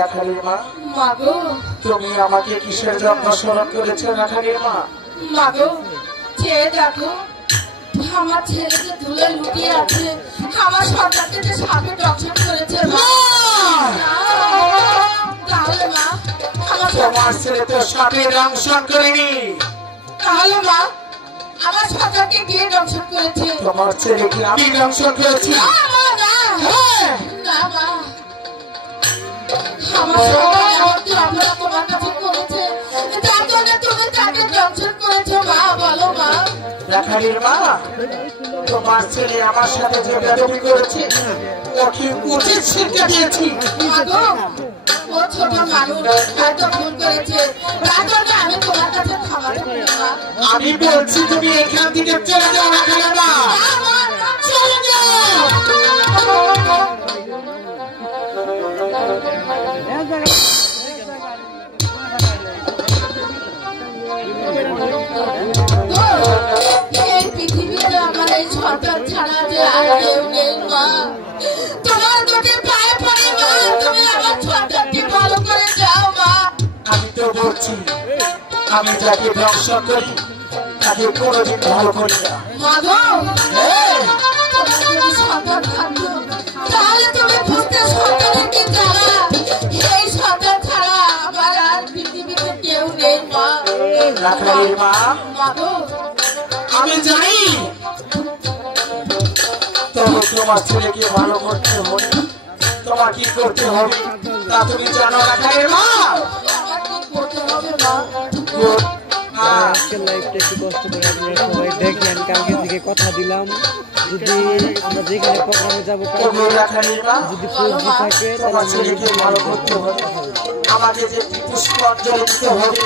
রাখালির মা, মাগো তুমি আমাকে কিসের জন্য স্মরণ করেছো রাখালির মা? মাগো চেয়ে দেখো, আমার ছেলে যে ধুলে লুটিয়ে আছে, আমার সন্তানকে যে সাপে দংশন করেছে। তাহলে মা তোমার ছেলে তো সাপে দংশন করেনি, তাহলে মা আমার সন্তানকে কে দংশন করেছে? তোমার ছেলেকে আমি দংশন করেছি। আমার সন্তান আমাকে অপরাধ তোমার কাছে করেছে, তার জন্য তুমি তাকে দংশন করেছো। মা বলো মা। রাখালির মা, তোমার ছেলে আমার সাথে যে বেয়াদবি করেছে ওকে উচিত শিক্ষা দিয়েছি। ও ছোট মানুষ, হয়তো ভুল করেছে, তার জন্য আমি তোমার কাছে ক্ষমা চাই। আমি বলছি তুমি এখান থেকে চলে যাও রাখালির মা, চলে যাও। এই পৃথিবীতে আমার এই সন্তান ছাড়া যে আর কেউ নেই মা, তোমার দুটি পায়ে পড়ে মা, তুমি আমার সন্তানকে ভালো করে যাও মা। আমি তো বলছি আমি যাকে ধ্বংস করি তাকে কোনোদিন ভালো করি না। মাধব, তোমার যদি সন্তান থাকতো তাহলে তুমি বুঝতে সন্তানের কি জ্বালা। এই সন্তান ছাড়া আমার আর পৃথিবীতে কেউ নেই মা। রাখালির মা, মাধব আমি জানি তবে তোমার ছেলেকে ভালো করতে হবে, তোমার কি করতে হবে তা তুমি জানো রাখালির মা। আমার কি করতে হবে মা? আজকের লাইভটা একটু কষ্ট করে আপনারা সবাই দেখেন। কালকে থেকে কথা দিলাম যদি আমরা যেখানে প্রোগ্রামে যাবো যদি পুষ্পি থাকে তোমার ছেলেকে ভালো করতে হবে, আমাকে যে পুষ্পাঞ্জলি দিতে হবে।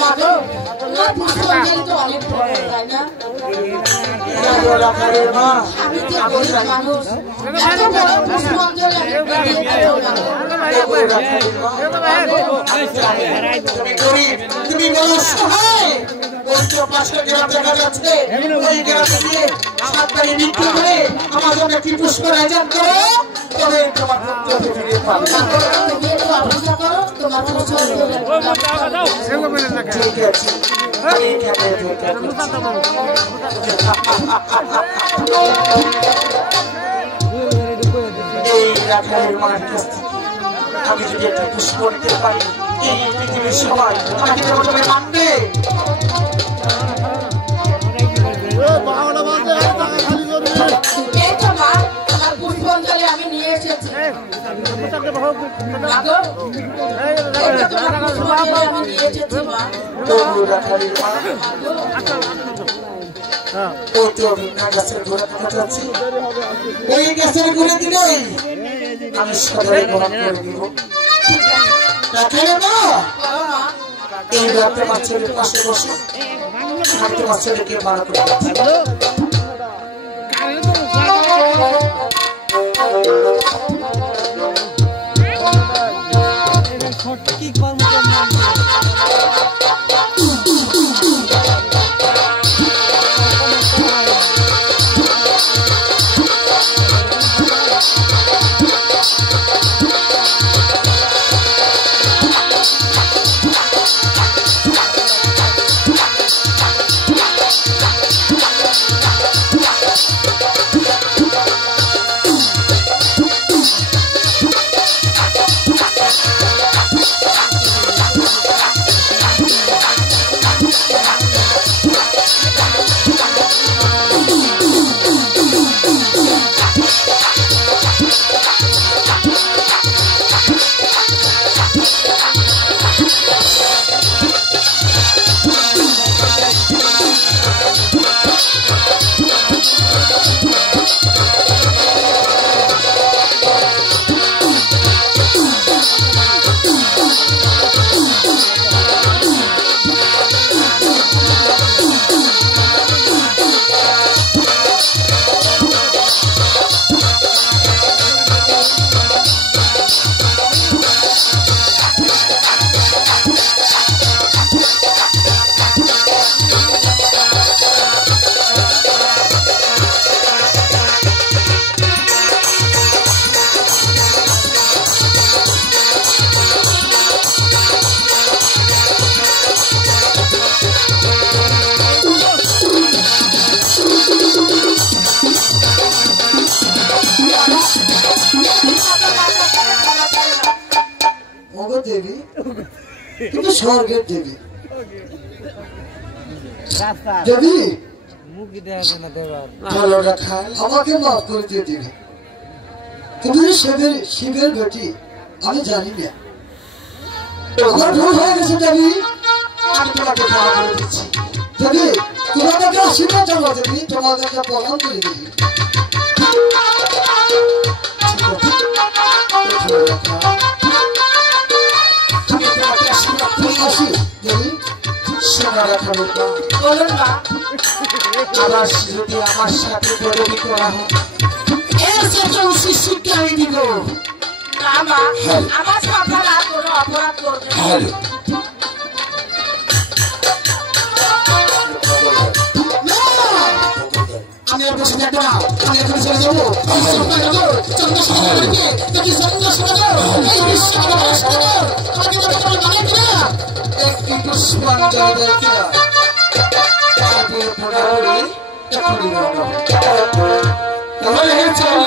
মাধব, তোমার পুষ্পাঞ্জলি তো অনেক বড়, তাই না? রাখালির মা, আমি যে গরিব মানুষ, এত বড় পুষ্পাঞ্জলি আমি দিতে পারবো না। তুমি গরিব, তুমি বড় সহায়। ওই তো পাশের গ্রাম দেখা যাচ্ছে, ওই গ্রামে গিয়ে সাতবারই মৃত্যু করে আমার জন্য একটি পুষ্পের আয়োজন করো, তবে তোমার পুত্র ফিরে পাবে। তুমি একটু অপেক্ষা করো, তোমার পুত্র ঠিক আছে। এই রাখালির মার কাছ থেকে আমি যদি একটু পুষ্প নিতে পারি, এই পৃথিবীর সবাই আমাকে প্রথমে মানবে। পুষ্পাঞ্জলি আমি নিয়ে এসেছি, আমি নিয়ে এসেছি মা। রাখালির মা, গাছের ঘোড়া দেখা যাচ্ছে, ওই গাছের ঘুরে দিলে আমি সবাই গ্রহণ করে দিব। এই তোমার ছেলের পাশে বসে আমি তোমার ছেলেকে মারা করে কি কর্ম দেবী কিন্তু স্বর্গের দেবী দেবী মুখি দেওয়া যায় না দেবার ভালো রাখা আমাকে মাফ করে দিয়ে দেবী কিন্তু শিবের বেটি আমি জানি না আমার ভুল হয়ে গেছে দেবী আমি তোমাকে ক্ষমা করে দিচ্ছি দেবী তোমাকে আশীর্বাদ জানাবো দেবী তোমাকে একটা প্রণাম করে দিই বলুন মা আমার যদি আমার সাথে বদলি করা হয় এর সাথে শিশুকে আমি দিব না মা আমার সন্তান আর কোনো অপরাধ করবে না। আমি আর বসে থাকবো না আমি এখন চলে যাবো চন্দ্রশেখরকে যদি চন্দ্রশেখর এই বিশ্বনগর আমাকে যখন মনে করে একটি পুষ্পাঞ্জলি দেয় কিনা তারপরে পুনরায় এখনই রওনা তাহলে চল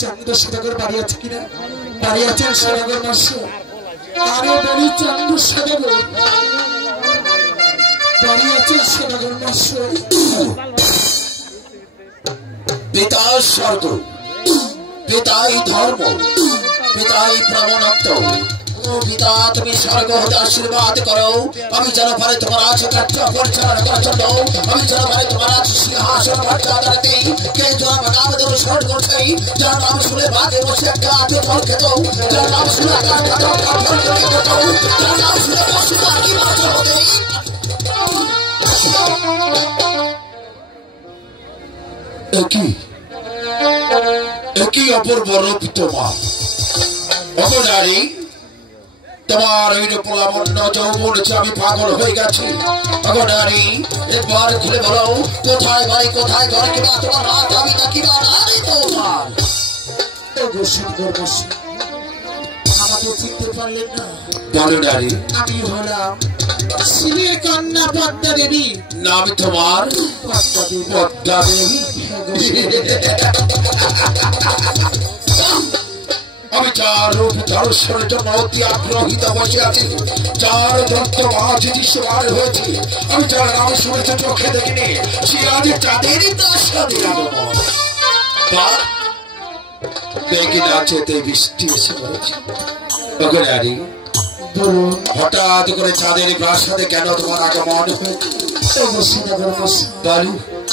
চন্দ্রশেখর বাড়ি আছে কিনা বাড়ি আছেন সেনগর মাসে আরে বলি চন্দ্রশেখর বাড়ি আছেন সেনগর মাসে পিতাই স্বর্গ পিতাই ধর্ম পিতাই প্রাণান্ত ও পিতা তুমি স্বর্গ হতে আশীর্বাদ করো আমি যেন পারে তোমার আজ কার্য পরিচালনা করার জন্য আমি যেন পারে তোমার আজ সিংহাসন ভাগ্যাদারিতে কে যেন আমাদের অনুসরণ করছে যার নাম শুনে বাদে বসে একটা আগে ফল খেত যার নাম শুনে যার নাম শুনে বসে বাকি মাঝে হতে একই অপূর্ব রূপ তোমার অপনারী তোমার ওই রূপলাবণ্য যৌবন আমি পাগল হয়ে গেছি অপনারী একবার খুলে বলো কোথায় বাড়ি কোথায় ঘর কিনা তোমার রাত আমি নাকি বা নারী তোমার আমাকে চিনতে পারলেন না বলো নারী আমি হলাম শিবের কন্যা পদ্মা দেবী নাম তোমার পদ্মা দেবী আমি যার রূপ দর্শনের জন্য অতি আগ্রহিত বসে আছি, যার দত্ত আজ দৃশ্যমান হয়েছে, আমি যার নাম শুনেছি চোখে দেখিনি, সে আজ চাঁদেরই প্রাসাদে আগমন। বেগে নাচেতে বৃষ্টি এসে পড়েছে। হঠাৎ করে চাঁদের প্রাসাদে কেন তোমার আগমন হয়েছে?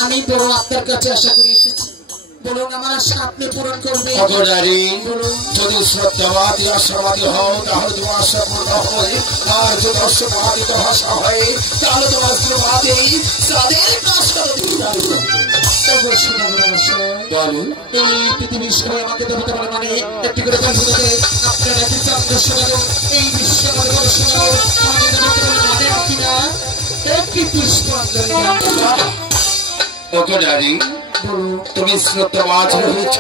আমি বড় আপনার কাছে আশা করে এসেছি, বলুন আমার আশা আপনি পূরণ করবে। যদি শ্রদ্ধাবাদী আশাবাদী হও তাহলে তোমার আশা পূর্ণ হবে, আর যদি অশ্ববাদিত ভাষা হয় তাহলে তোমার শ্রদ্ধাবাদী চাঁদের প্রাসাদে এই পৃথিবীর সবাই আমাকে দেবতা বলে মানে একটি করে আপনার একটি চান্দ্র শোনালো, এই বিশ্ব শোনালো আমাকে দেবতা বলে মানে কিনা একটি পুষ্পাঞ্জলি। তুমি শ্রদ্ধাবাজ হয়েছ,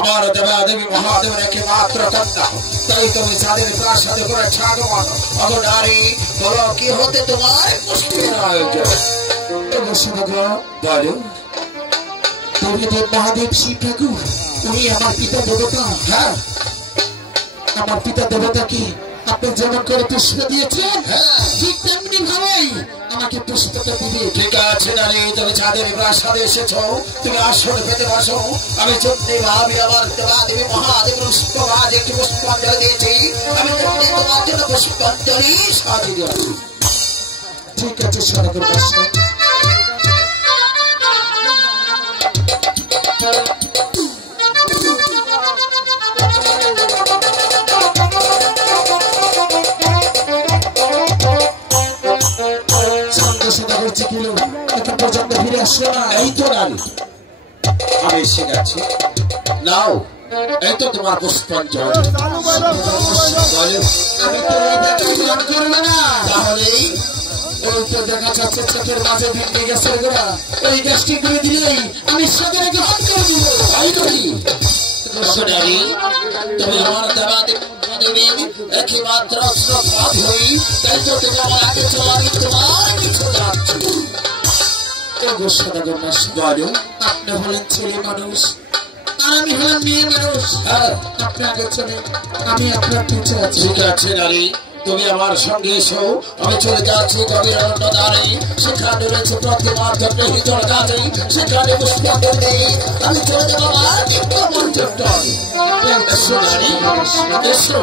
আমার দেবা দেবী মহাদেবের একমাত্র কন্যা, তাই তুমি চাঁদের প্রাসাদে করে আগমন। নারী বলো কি হতে তোমার পুষ্পের আয়োজন? বলো। দেবীদেব মহাদেব শিব ঠাকুর উনি আমার পিতা দেবতা। হ্যাঁ, আমার পিতা দেবতাকে আপনি যেমন করে পুষ্প দিয়েছেন ঠিক তেমনি ভাবেই আমাকে পুষ্পটা দিবে। ঠিক আছে নারী, তুমি চাঁদের প্রাসাদে এসেছো, তুমি আসন পেতে বসো। আমি সত্যি ভাবি আমার দেবা দেবী মহাদেব পুষ্পরাজ একটি পুষ্পাঞ্জলি দিয়েছি, আমি তোমার জন্য পুষ্পাঞ্জলি সাজিয়ে দিয়েছি। ঠিক আছে সরকার বাসা। এই তো নারী, আমি এসে গেছি, নাও এই তো তোমার পুষ্পাঞ্জলি। তাহলেই দেখা যাচ্ছে চোখের মাঝে ভিড়ে গেছে গোড়া, এই গ্যাসটি করে দিলেই আমি সাগরে গ্রহণ করে দিব। তুমি আমার দেবা দেবীর একমাত্র শ্রদ্ধাবাদ হই, তাই তো তুমি আমার আগে চলার তোমার কিছু যাচ্ছি। আপনি হলেন ছেলে মানুষ আর আমি হলাম মেয়ে মানুষ। আপনি আগে চলে, আমি আপনার পিছে আছি। ঠিক আছে নারী, তুমি আমার সঙ্গে এসো, আমি চলে যাচ্ছি গভীর অরণ্য দ্বারে, সেখানে রয়েছে প্রতিমার জন্য হিজল গাছে, সেখানে পুষ্পাঞ্জলি আমি চলে যাবো আমার মঞ্চটায়। এসো নারী, এসো।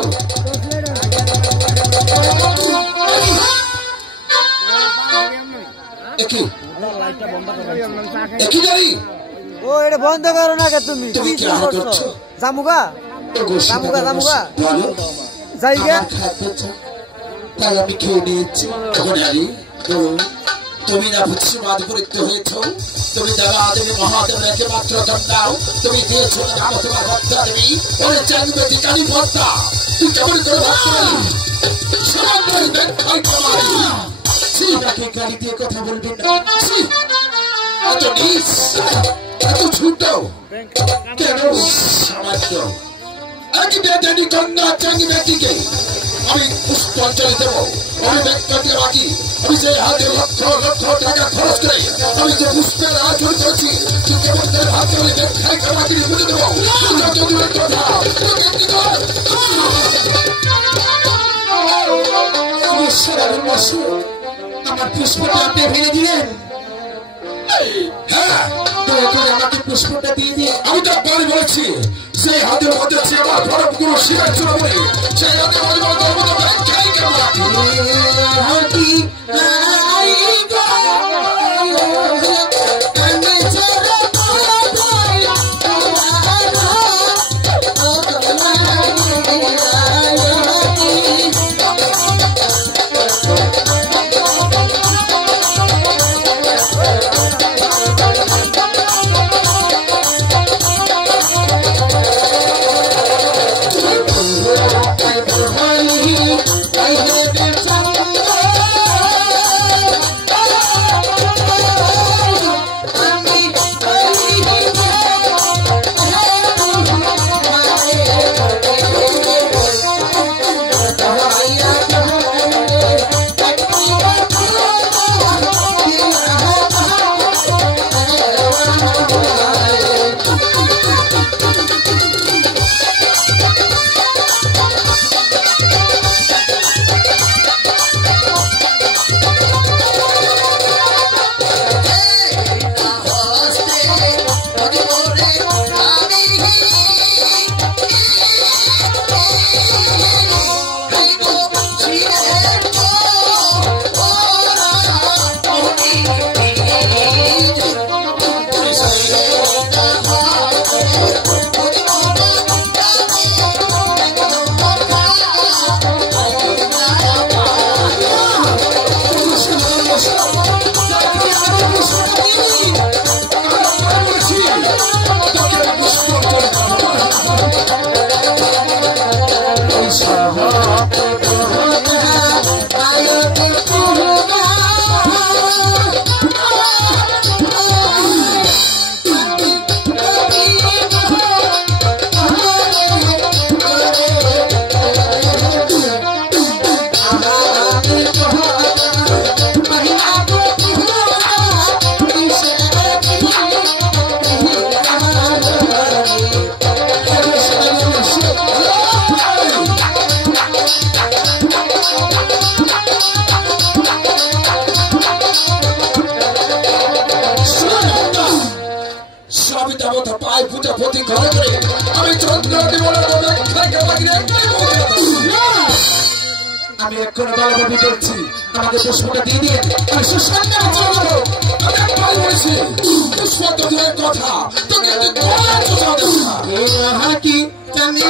ও এটা বন্ধ করো না কে তুমি তুমি কি করছো? জামুগা জামুগা জামুগা যাইগা তাই আমি খেয়ে নিয়েছি। তুমি না পুষ্পবাদ পরিত্য হয়েছ, তুমি দেবা দেবী মহাদেবের একমাত্র কন্যাও, তুমি দিয়েছো নাম তোমার ভক্তা দেবী ওরে চাইবে কালী ভক্তা। তুই কেমন করে গাড়ি দিয়ে কথা বলবেন না, এত নিস এত ছুট কেন? সামান্য এক বেদানি কন্যা চাঁদ ব্যক্তিকে আমি পুষ্পাঞ্জলি দেবো, আমি ব্যাংকতে বাকি, আমি যে হাতে লক্ষ লক্ষ টাকা খরচ করে আমি যে পুষ্পের আচরণ করছি, তুই কেমন করে হাতে বলে ব্যাংকায় কামাকি বুঝে দেবো? যত দূরের কথা আমার পুষ্পটা আপনি ফেলে দিলেন। হ্যাঁ, দয়া করে আমাকে পুষ্পটা দিয়ে দিন। আমি তো একবারই বলেছি, সেই হাতের মধ্যে আছে আমার পরম গুরু শিবের চূড়ামণি, সেই হাতের মধ্যে ব্যাংকায় কামাকি। যাবো তো পায়ে ফুটে প্রতি ঘরে ঘরে আমি চন্দ্র জীবনের আমি এক্ষুনি বলবি করছি আমাকে পুষ্পটা দিয়ে দিয়ে আমি সুসন্তান আমি পাই হয়েছি পুষ্প তো দূরের কথা তোকে হাকি জানি